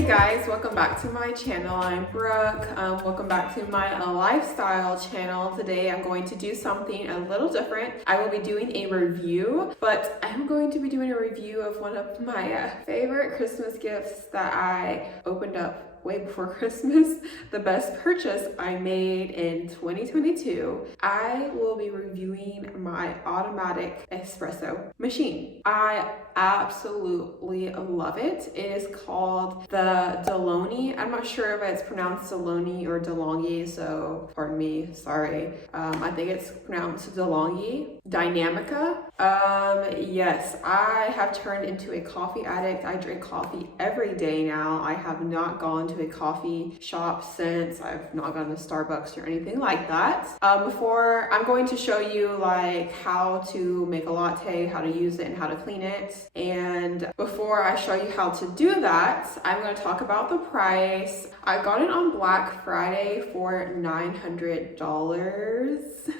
Hey guys, welcome back to my channel. I'm Brooke. Welcome back to my lifestyle channel. Today I'm going to do something a little different. I will be doing a review, but I'm going to be doing a review of one of my favorite Christmas gifts that I opened up way before Christmas. The best purchase I made in 2022. I will be reviewing my automatic espresso machine. I absolutely love it. It is called the Delonghi. I'm not sure if it's pronounced Delonghi or Delonghi, so pardon me, sorry. I think it's pronounced Delonghi. Dinamica. Yes, I have turned into a coffee addict. I drink coffee every day now. I have not gone to a coffee shop since. I've not gone to Starbucks or anything like that. Before, I'm going to show you like how to make a latte, how to use it, and how to clean it. And before I show you how to do that, I'm going to talk about the price. I got it on Black Friday for $900.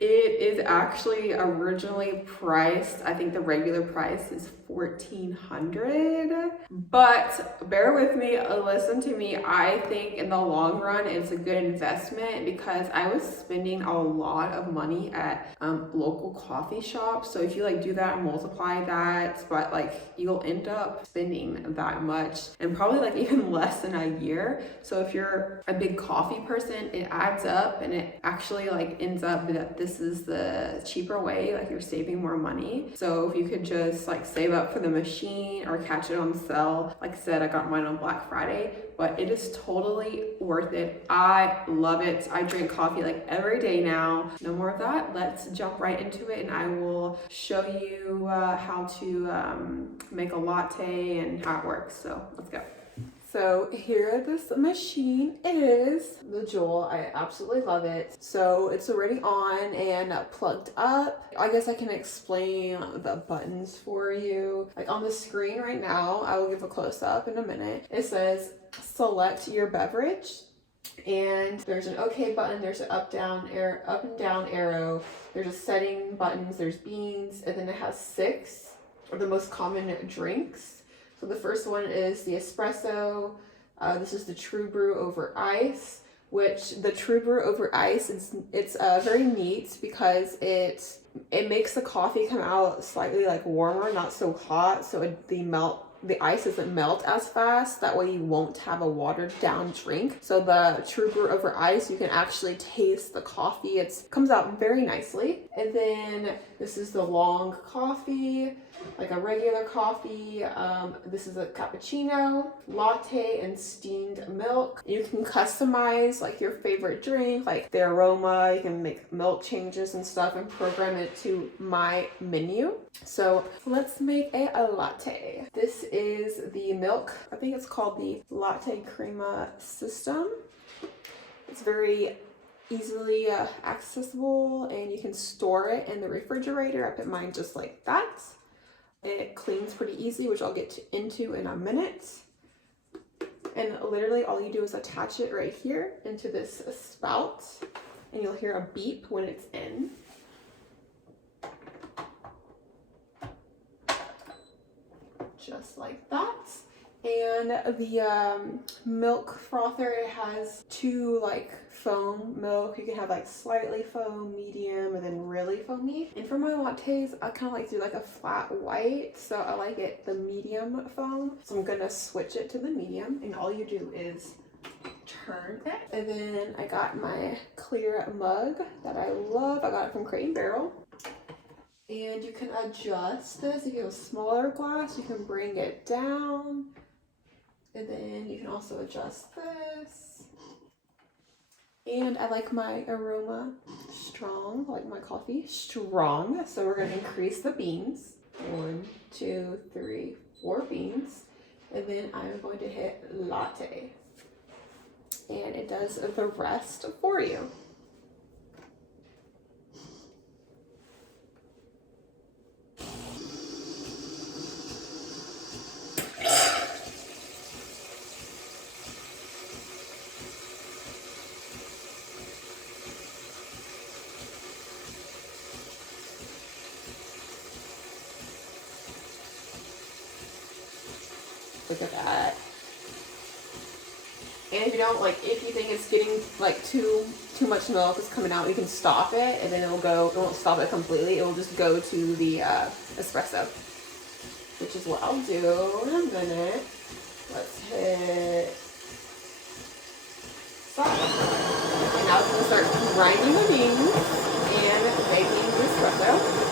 It is actually originally priced, I think the regular price is $1,400, but bear with me, listen to me. I think in the long run, it's a good investment because I was spending a lot of money at local coffee shops. So if you like do that and multiply that, but like you'll end up spending that much and probably like even less than a year. So if you're a big coffee person, it adds up and it actually like ends up that this is the cheaper way, like you're saving more money. So if you could just like save up for the machine or catch it on sale, like I said, I got mine on Black Friday, but it is totally worth it. I love it. I drink coffee like every day now. No more of that. Let's jump right into it and I will show you how to make a latte and how it works. So let's go. So here this machine is, the Jewel. I absolutely love it. So it's already on and plugged up. I guess I can explain the buttons for you. Like on the screen right now, I will give a close up in a minute. It says select your beverage. And there's an OK button, there's an up and down arrow, there's a setting buttons, there's beans, and then it has 6 of the most common drinks. So the first one is the espresso. This is the true brew over ice, which the true brew over ice it's very neat because it makes the coffee come out slightly like warmer, not so hot, so the ice doesn't melt as fast. That way you won't have a watered down drink. So the true brew over ice, you can actually taste the coffee. It comes out very nicely. And then this is the long coffee, like a regular coffee. This is a cappuccino, latte, and steamed milk. You can customize like your favorite drink, like the aroma. You can make milk changes and stuff and program it to my menu. So let's make a latte. This is the milk. I think it's called the Latte Crema system. It's very easily accessible and you can store it in the refrigerator. I put mine just like that. It cleans pretty easy, which I'll get into in a minute. And literally all you do is attach it right here into this spout and you'll hear a beep when it's in. Just like that. And the milk frother, it has 2 like foam milk. You can have like slightly foam, medium, and then really foamy. And for my lattes, I kind of like to do like a flat white, so I like it the medium foam. So I'm gonna switch it to the medium, and all you do is turn it. And then I got my clear mug that I love. I got it from Crate & Barrel. And you can adjust this. If you have a smaller glass, you can bring it down. And then you can also adjust this. And I like my aroma strong, I like my coffee strong. So we're gonna increase the beans. 1, 2, 3, 4 beans. And then I'm going to hit latte. And it does the rest for you. Look at that. And if you don't like, if you think it's getting like too much milk is coming out, you can stop it, and then it won't stop it completely. It will just go to the espresso, which is what I'll do in a minute. Let's hit stop. And now it's gonna start grinding the beans and making the espresso.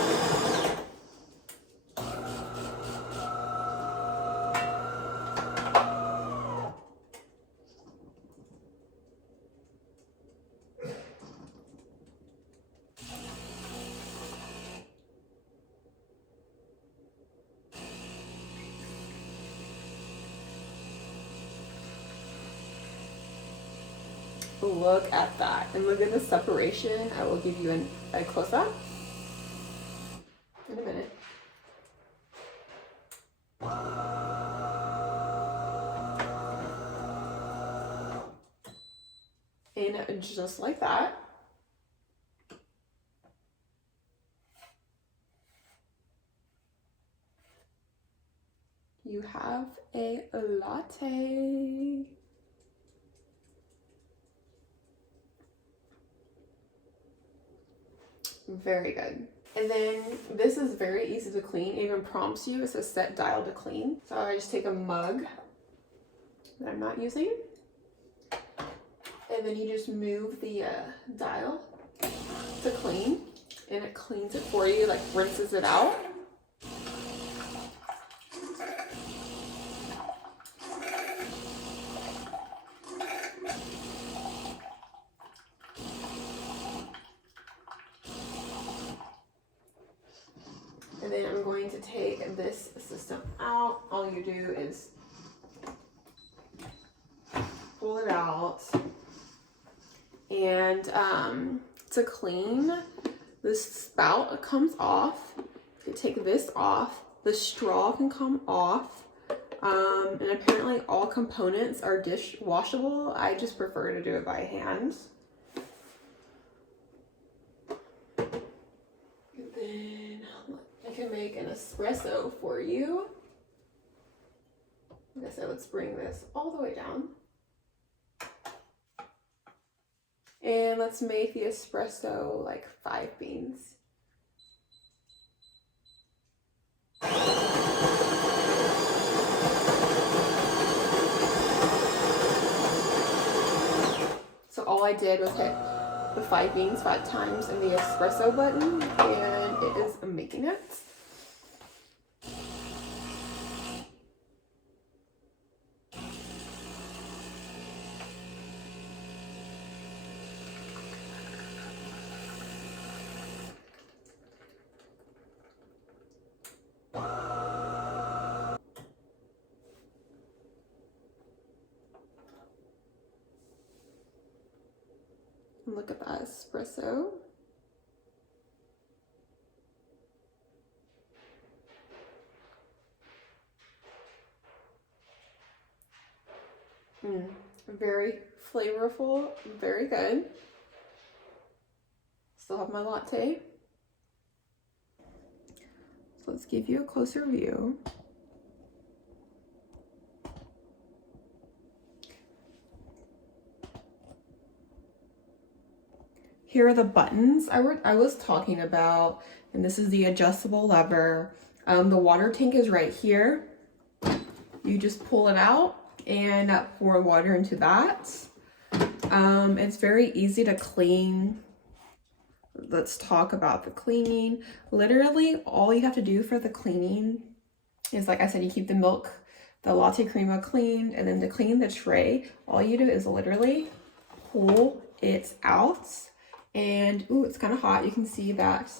Look at that. And look at the separation. I will give you a close-up in a minute. And just like that, you have a latte. Very good. And then this is very easy to clean. It even prompts you. It says set dial to clean. So I just take a mug that I'm not using, and then you just move the dial to clean, and it cleans it for you, like rinses it out. And then I'm going to take this system out. All you do is pull it out. And to clean, this spout comes off. You take this off. The straw can come off. And apparently all components are dishwashable. I just prefer to do it by hand. And then I can make an espresso for you. I guess let's bring this all the way down. And let's make the espresso like 5 beans. So all I did was hit the 5 beans 5 times in the espresso button, and it is making it. Look at that espresso. Very flavorful, very good. Still have my latte. So let's give you a closer view. Here are the buttons I was talking about, and this is the adjustable lever. The water tank is right here. You just pull it out and pour water into that. It's very easy to clean. Let's talk about the cleaning. Literally, all you have to do for the cleaning is, like I said, you keep the milk, the latte crema clean, and then to clean the tray, all you do is literally pull it out. And ooh, it's kind of hot. You can see that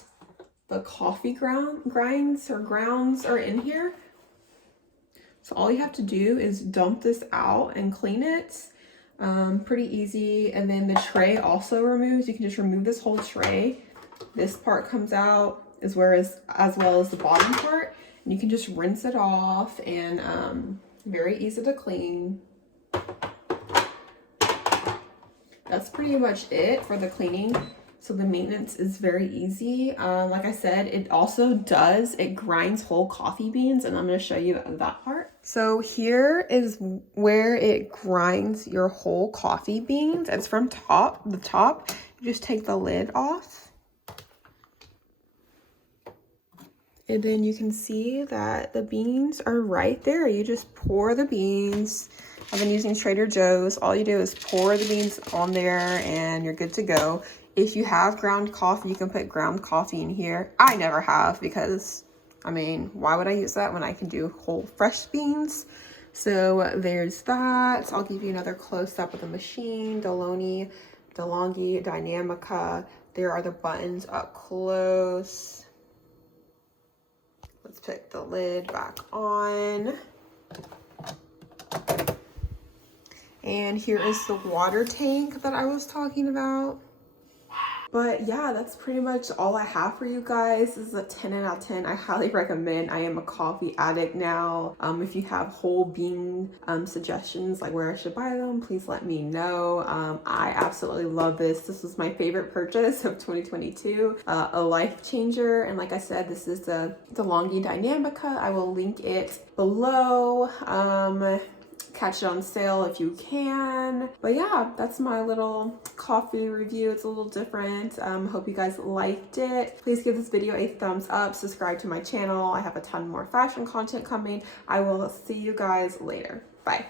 the coffee grounds are in here. So all you have to do is dump this out and clean it. Pretty easy. And then the tray also removes. You can just remove this whole tray. This part comes out as well as the bottom part. And you can just rinse it off, and very easy to clean. That's pretty much it for the cleaning. So the maintenance is very easy. Like I said, it grinds whole coffee beans, and I'm going to show you that part. So here is where it grinds your whole coffee beans. It's from the top. You just take the lid off. And then you can see that the beans are right there. You just pour the beans. I've been using Trader Joe's. All you do is pour the beans on there and you're good to go. If you have ground coffee, you can put ground coffee in here. I never have because, I mean, why would I use that when I can do whole fresh beans? So there's that. I'll give you another close-up of the machine. Delonghi, Dinamica. There are the buttons up close. Let's put the lid back on. And here is the water tank that I was talking about. But yeah, that's pretty much all I have for you guys. This is a 10 out of 10. I highly recommend. I am a coffee addict now. If you have whole bean suggestions, like where I should buy them, please let me know. I absolutely love this. This was my favorite purchase of 2022, a life changer. And like I said, this is the Delonghi Dinamica. I will link it below. Catch it on sale if you can. But yeah, that's my little coffee review. It's a little different. Hope you guys liked it. Please give this video a thumbs up, subscribe to my channel. I have a ton more fashion content coming. I will see you guys later. Bye.